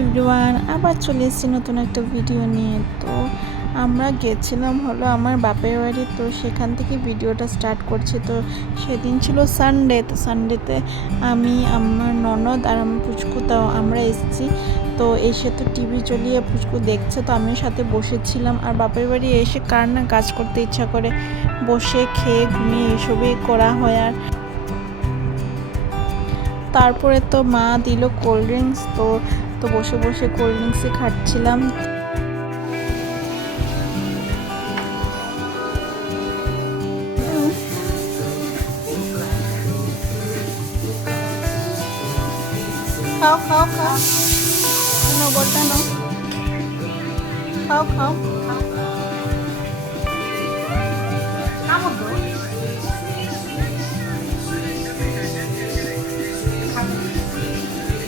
Everyone, আবার চলে এসেছি নতুন একটা ভিডিও নিয়ে। তো আমরা গেছিলাম হলো আমার বাপের বাড়ি, তো সেখান থেকে ভিডিওটা স্টার্ট করছি। তো সেদিন ছিল সানডে, তো সানডেতে আমি আমার ননদ আর আমার পুচকু তাও আমরা এসেছি। তো এসে তো টিভি চলিয়ে পুচকু দেখছে, তো আমিও সাথে বসেছিলাম। আর বাপের বাড়ি এসে কার না কাজ করতে ইচ্ছা করে, বসে খেয়ে ঘুমিয়ে এসবই করা হয়। আর তারপরে তো মা দিল কোল্ড ড্রিঙ্কস, তো তো বসে বসে কোল্ড ড্রিঙ্কসই খাচ্ছিলাম। খাও খাও খাও, নাও বলটা নাও, খাও খাও।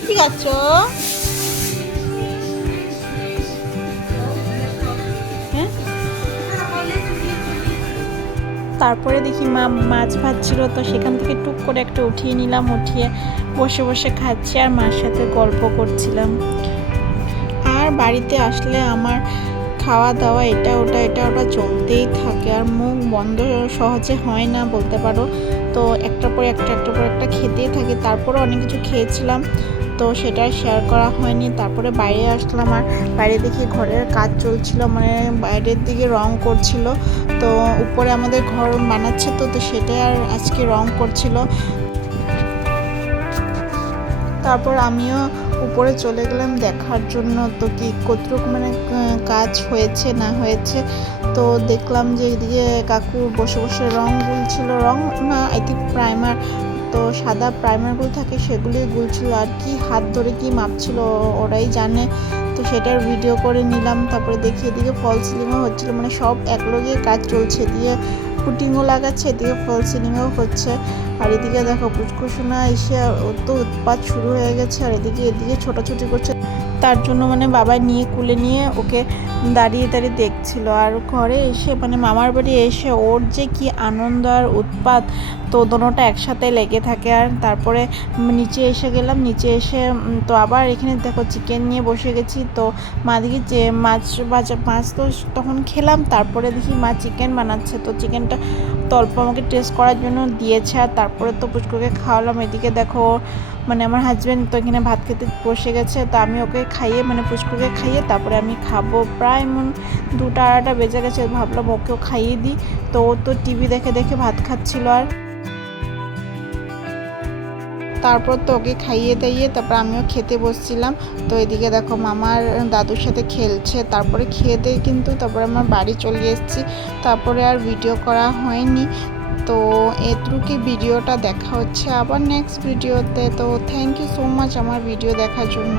ঠিক আছে। হ্যাঁ, তারপরে দেখি মা মাছ ভাজছিল, তো সেখান থেকে টুক করে একটা উঠিয়ে নিলাম, উঠিয়ে বসে বসে খাচ্ছি আর মার সাথে গল্প করছিলাম। আর বাড়িতে আসলে আমার খাওয়া দাওয়া এটা ওটা চলতেই থাকে, আর মুখ বন্ধ সহজে হয় না বলতে পারো। তো একটার পর একটা খেতেই থাকে। তারপরে অনেক কিছু খেয়েছিলাম, তো সেটা শেয়ার করা হয়নি। তারপরে বাইরে আসলাম, আর বাইরে দেখি ঘরের কাজ চলছিল, মানে বাইরের দিকে রং করছিল। তো উপরে আমাদের ঘর বানাচ্ছে, তো সেটাই আর আজকে রং করছিল। তারপর আমিও উপরে চলে গেলাম দেখার জন্য, তো কি কতটুকু মানে কাজ হয়েছে না হয়েছে। তো দেখলাম যে এদিকে কাকু বসে বসে রং গুলছিল, রং না আই থিঙ্ক প্রাইমার, তো সাদা প্রাইমারগুলো থাকে সেগুলি গুলছিল। আর কি হাত ধরে কি মাপছিল ওরাই জানে। তো সেটার ভিডিও করে নিলাম। তারপরে দেখি এদিকে ফল সিলিংও হচ্ছিলো, মানে সব একলগে কাজ চলছে। এদিকে ফুটিংও লাগাচ্ছে, এদিকে ফল সিলিংও হচ্ছে। আর এদিকে দেখো পুচকুসোনা এসে ও তো উৎপাত শুরু হয়ে গেছে। আর এদিকে ছোটাছুটি করছে, তার জন্য মানে বাবা নিয়ে কুলে নিয়ে ওকে দাঁড়িয়ে দেখছিল। আর ঘরে এসে মানে মামার বাড়ি এসে ওর যে কি আনন্দ আর উৎপাত, তো দোনোটা একসাথে লেগে থাকে। আর তারপরে নিচে এসে গেলাম, নিচে এসে তো আবার এখানে দেখো চিকেন নিয়ে বসে গেছি। তো মা দেখি যে মাছ তো তখন খেলাম। তারপরে দেখি মা চিকেন বানাচ্ছে, তো চিকেনটা তো অল্প আমাকে টেস্ট করার জন্য দিয়েছে। আর তারপরে তো পুচকুকে খাওয়ালাম। এদিকে দেখো মানে আমার হাজব্যান্ড তো এখানে ভাত খেতে বসে গেছে, তো আমি ওকে খাইয়ে মানে পুচকুকে খাইয়ে তারপরে আমি খাবো। প্রায় এমন 2টা-2:30 বেজে গেছে, ভাবলাম ওকেও খাইয়ে দিই। তো ও তো টিভি দেখে ভাত খাচ্ছিল। আর তারপর তো ওকে খাইয়ে দাইয়ে তারপর আমিও খেতে বসছিলাম। তো এদিকে দেখো মামার দাদুর সাথে খেলছে। তারপরে খেয়ে দিয়ে কিন্তু তারপরে আমার বাড়ি চলে এসেছি। তারপরে আর ভিডিও করা হয়নি। তো এটুকু ভিডিওটা দেখা হচ্ছে আবার নেক্সট ভিডিওতে। তো থ্যাংক ইউ সো মাচ আমার ভিডিও দেখার জন্য।